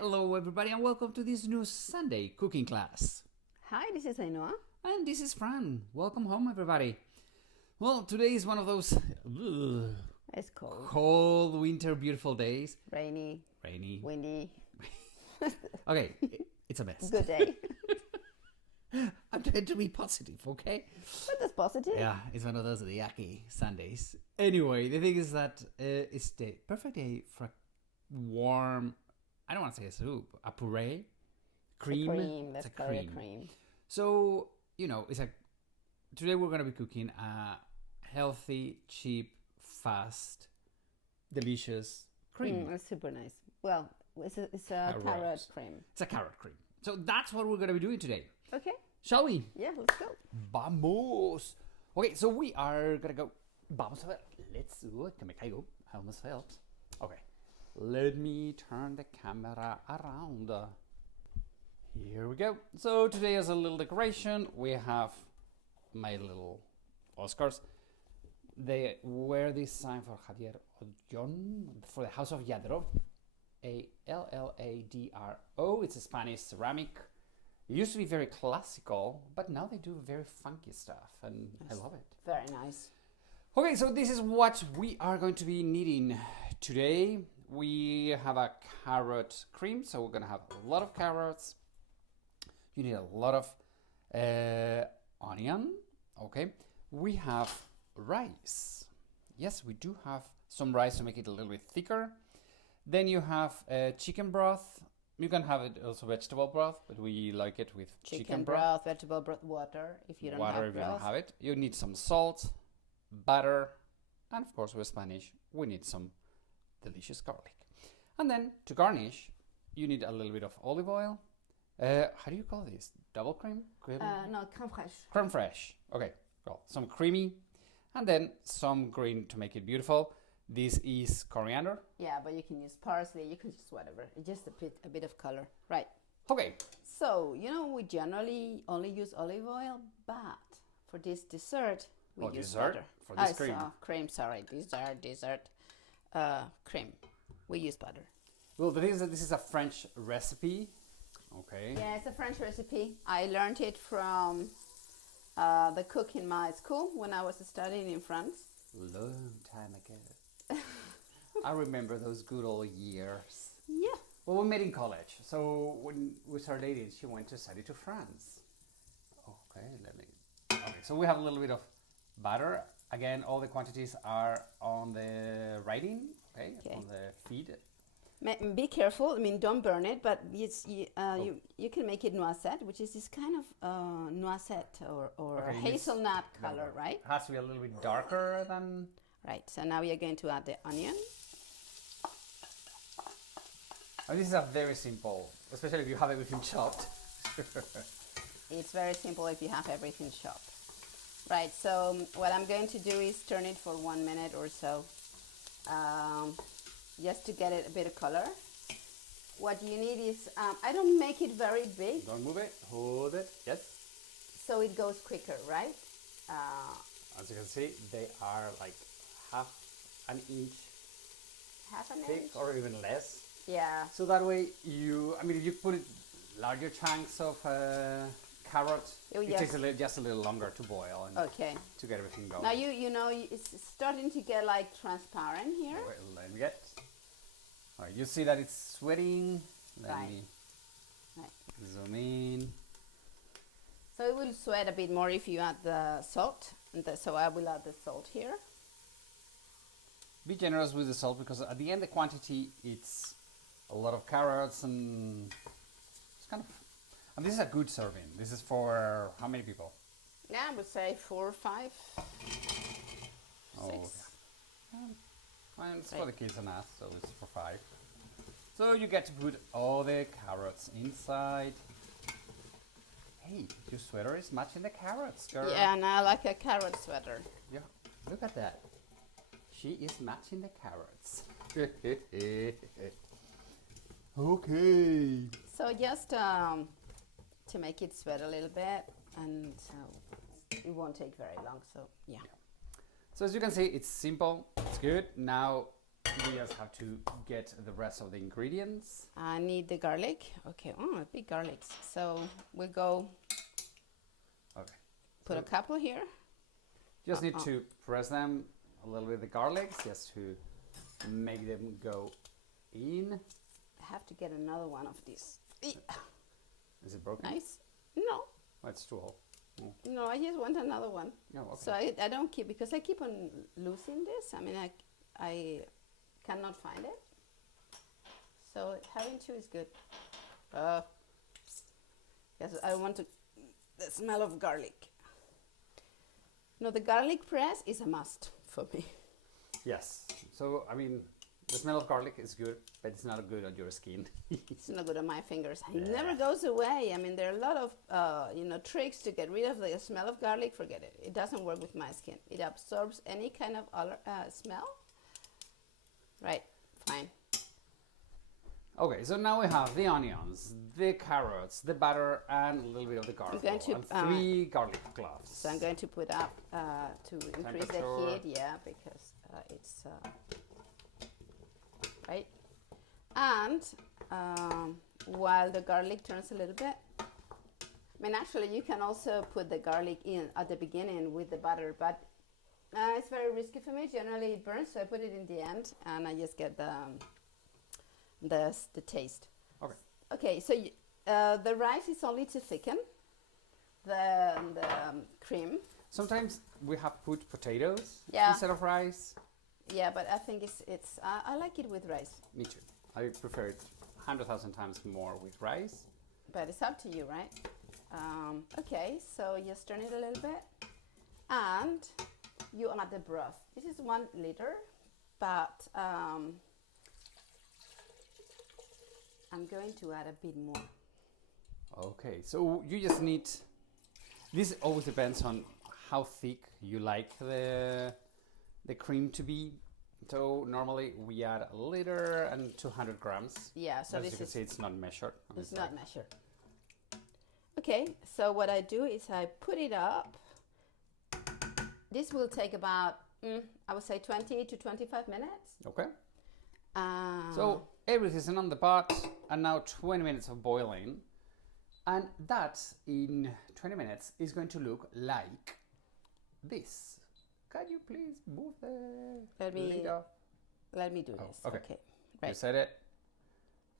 Hello everybody and welcome to this new Sunday cooking class. Hi, this is Ainhoa. And this is Fran. Welcome home everybody. Well, today is one of those It's cold. cold winter beautiful days. Rainy. Windy. Okay, it's a mess. Good day. I'm trying to be positive, okay? But that's positive. Yeah, it's one of those yucky Sundays. Anyway, the thing is that it's the perfect day for a warm, I don't want to say a soup, a puree, cream. Let's call it cream. So, it's like, today we're going to be cooking a healthy, cheap, fast, delicious cream. It's super nice. Well, it's a carrot cream. It's a carrot cream. So that's what we're going to be doing today. Okay. Shall we? Yeah, let's go. Vamos! Okay, so we are going to go. Vamos a ver. Let's do it. Que me caigo. I almost failed. Okay. Let me turn the camera around. Here we go. So today as a little decoration, we have my little Oscars. They were designed for Javier Ollón for the House of Lladro. Alladro. It's a Spanish ceramic. It used to be very classical, but now they do very funky stuff, and I love it. Very nice. Okay, so this is what we are going to be needing today. We have a carrot cream, so we're going to have a lot of carrots. You need a lot of onion. Okay, we have rice. Yes, we do have some rice to make it a little bit thicker. Then you have chicken broth. You can have it also vegetable broth, but we like it with chicken broth. Vegetable broth, water if you don't Water have if you broth. don't have it. You need some salt, butter, and of course we're Spanish. We need some delicious garlic. And then to garnish, you need a little bit of olive oil. How do you call this? Double cream? No, crème fraîche. Creme fraiche. Okay, well, some creamy, and then some green to make it beautiful. This is coriander. Yeah, but you can use parsley. You can use whatever. It's just a bit of color, right? Okay. So we generally only use olive oil, but for this dessert we use butter. For this cream. Cream. Sorry, dessert. Cream. We use butter. Well, the thing is that this is a French recipe. Okay. Yeah, it's a French recipe. I learned it from the cook in my school when I was studying in France. Long time ago. I remember those good old years. Yeah. Well, we met in college. So when we started dating, she went to study to France. Okay, so we have a little bit of butter. Again, all the quantities are on the writing, okay. On the feed. Be careful. I mean, don't burn it, but you can make it noisette, which is this kind of noisette or hazelnut color, right? It has to be a little bit darker than... Right, so now we are going to add the onion. And this is a very simple, especially if you have everything chopped. It's very simple if you have everything chopped. Right, so what I'm going to do is turn it for 1 minute or so, just to get it a bit of color. What you need is, I don't make it very big. Don't move it, hold it, yes. So it goes quicker, right? As you can see, they are like half an inch thick or even less. Yeah. So that way if you put it larger chunks of carrot, it takes just a little longer to boil and to get everything going. Now it's starting to get like transparent here. Wait, let me get. All right, you see that it's sweating. Let me zoom in. So it will sweat a bit more if you add the salt. So I will add the salt here. Be generous with the salt because at the end the quantity it's a lot of carrots and it's kind of. And this is a good serving. This is for how many people? Yeah, I would say 4 or 5. 6. And it's for the kids and us, so it's for 5. So you get to put all the carrots inside. Hey, your sweater is matching the carrots, girl. Yeah, and I like a carrot sweater. Yeah, look at that. She is matching the carrots. Okay. So just to make it sweat a little bit, and it won't take very long. So yeah. So as you can see, it's simple. It's good. Now we just have to get the rest of the ingredients. I need the garlic. Okay, oh, big garlics. So we'll go. Okay. Put a couple here. Just need to press them a little bit, the garlics, just to make them go in. I have to get another one of these. Is it broken? Nice. No. Oh, it's too old. Oh. No, I just want another one. Oh, okay. So I don't keep, because I keep on losing this. I mean, I cannot find it. So having two is good. Yes, I want to, the smell of garlic. No, the garlic press is a must for me. Yes. So, I mean, the smell of garlic is good, but it's not good on your skin. It's not good on my fingers. It never goes away. I mean, there are a lot of tricks to get rid of the smell of garlic. Forget it. It doesn't work with my skin. It absorbs any kind of smell. Right. Fine. Okay, so now we have the onions, the carrots, the butter, and a little bit of the garlic. I'm going to, and 3 garlic cloves. So I'm going to put up to increase the heat, yeah, because it's right. And while the garlic turns a little bit, I mean, actually, you can also put the garlic in at the beginning with the butter, but it's very risky for me. Generally, it burns, so I put it in the end, and I just get the taste. Okay. Okay, so the rice is only to thicken the cream. Sometimes we have put potatoes Yeah. instead of rice. Yeah, but I think it's I like it with rice. Me too. I prefer it 100,000 times more with rice. But it's up to you, right? Okay, so just turn it a little bit, and you add the broth. This is 1 liter, but I'm going to add a bit more. Okay, so you just need, this always depends on how thick you like the cream to be. So normally we add a liter and 200 grams. Yeah, so as this you can is, see, it's not measured. it's not measured. Okay, so what I do is I put it up. This will take about, I would say 20 to 25 minutes. Okay. So everything's on the pot, and now 20 minutes of boiling, and that in 20 minutes is going to look like this. Can you please move the lid off? Let me do this. Okay. Okay. You Right. said it.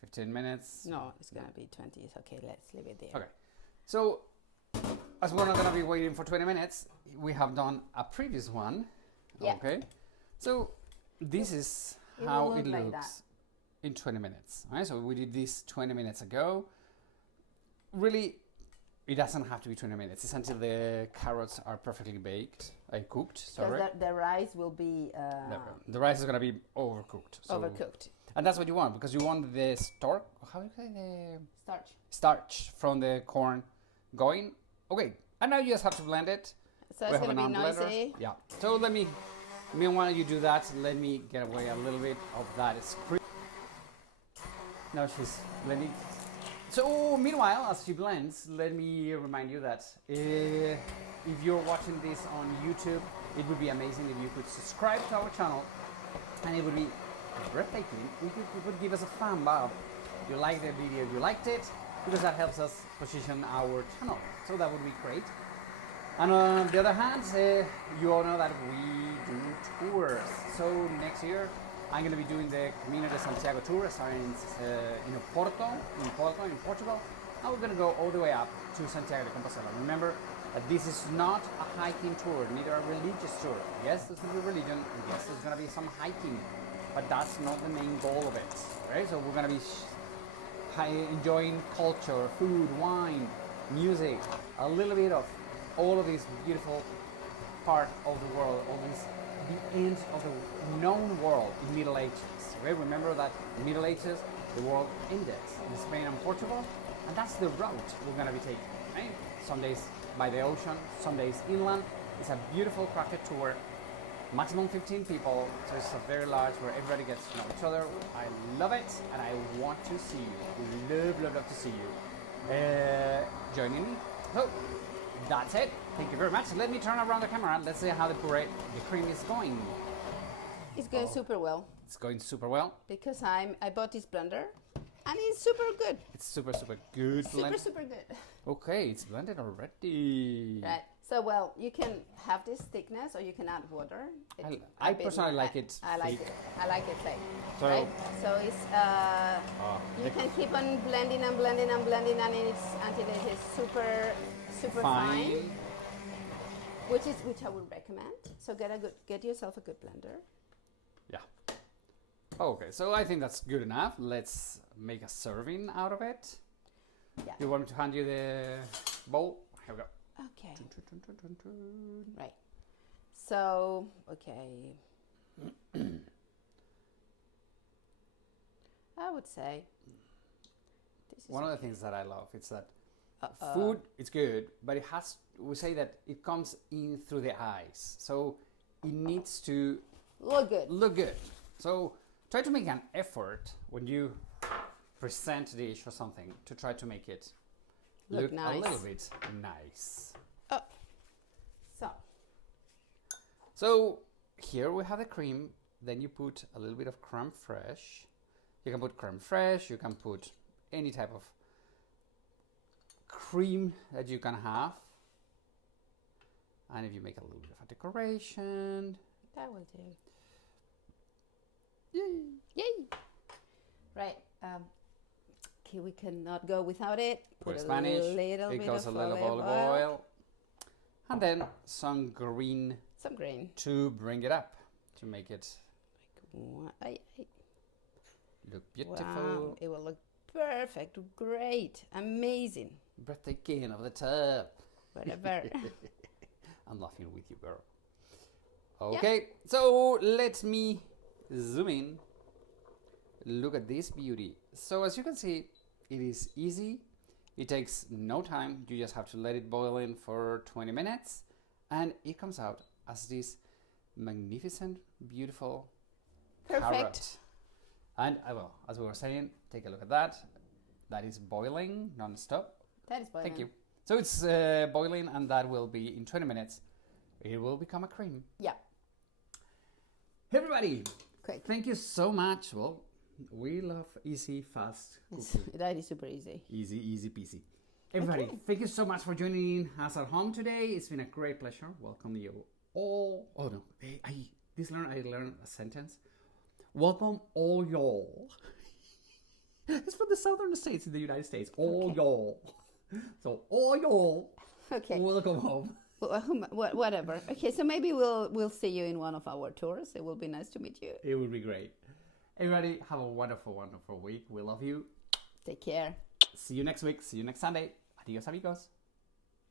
15 minutes. No, it's gonna be 20. It's okay. Let's leave it there. Okay. So as we're not gonna be waiting for 20 minutes, we have done a previous one. Yeah. Okay. So this is It how will it look like looks in 20 minutes. All right. So we did this 20 minutes ago. Really, it doesn't have to be 20 minutes. It's until the carrots are perfectly baked, cooked. Sorry. Because the rice will be The rice is gonna be overcooked. So, overcooked. and that's what you want, because you want the starch. How do you say the Starch. starch from the corn going? Okay. And now you just have to blend it. So We it's have gonna a be non-blender. noisy. Yeah. So meanwhile you do that, let me get away a little bit of that screen. Now she's blending. So meanwhile, as she blends, let me remind you that if you're watching this on YouTube, it would be amazing if you could subscribe to our channel, and it would be breathtaking if you could give us a thumb up. You like the video, you liked it, because that helps us position our channel. So that would be great. And on the other hand, you all know that we do tours. So next year, I'm going to be doing the Camino de Santiago tour, starting in Porto, in Portugal. And we're going to go all the way up to Santiago de Compostela. Remember that this is not a hiking tour, neither a religious tour. Yes, there's going to be religion, and yes, there's going to be some hiking, but that's not the main goal of it. Right? So we're going to be enjoying culture, food, wine, music, a little bit of all of this beautiful part of the world, all this, the end of the known world in Middle Ages. Okay? Remember that in Middle Ages, the world ended in Spain and Portugal, and that's the route we're going to be taking. Right? Some days by the ocean, some days inland. It's a beautiful crafted tour, maximum 15 people, so it's a very large where everybody gets to know each other. I love it, and I want to see you. Love to see you joining me. So that's it. Thank you very much. Let me turn around the camera. Let's see how the cream is going. It's going super well. It's going super well. because I bought this blender, and it's super good. It's super good blend. Super good. Okay, it's blended already. Right. So well, you can have this thickness, or you can add water. I personally like it. I like it. I like it thick. So, right. So it's you can keep on blending and blending and blending, and it's until it is super fine. Which I would recommend. So get yourself a good blender. Yeah. Okay, so I think that's good enough. Let's make a serving out of it. Yeah. You want me to hand you the bowl? Here we go. Okay. Dun, dun, dun, dun. Right. So, okay. I would say this is one of the things that I love is that food is good, but we say that it comes in through the eyes. So it needs to look good. So try to make an effort when you present a dish or something to try to make it look nice. a little bit nice. So here we have the cream. Then you put a little bit of creme fraiche. You can put creme fraiche. You can put any type of cream that you can have. And if you make a little bit of a decoration. That will do. Yay! Yay! Right. Okay, we cannot go without it. Put a Spanish. little It bit goes of a little olive oil. And then some green Some green. to bring it up, to make it look beautiful. Wow, it will look perfect, great, amazing. Breathtaking of the top. Whatever. I'm laughing with you, girl. Okay, so let me zoom in. Look at this beauty. So as you can see, it is easy. It takes no time. You just have to let it boil in for 20 minutes. And it comes out as this magnificent, beautiful Perfect. carrot. And well, as we were saying, take a look at that. That is boiling non-stop. That is boiling. Thank you. So it's boiling, and that will be in 20 minutes. It will become a cream. Yeah. Hey everybody, Quick. thank you so much. Well, we love easy, fast cooking. That is super easy. Easy peasy. Everybody, thank you so much for joining us at home today. It's been a great pleasure. Welcome you all. Oh no, I learned a sentence. Welcome all y'all. It's from the southern states in the United States. All y'all. So all y'all. Okay. Welcome home. Whatever. Okay, so maybe we'll see you in one of our tours. It will be nice to meet you. It would be great. Everybody, have a wonderful week. We love you. Take care. See you next week. See you next Sunday. Adios, amigos.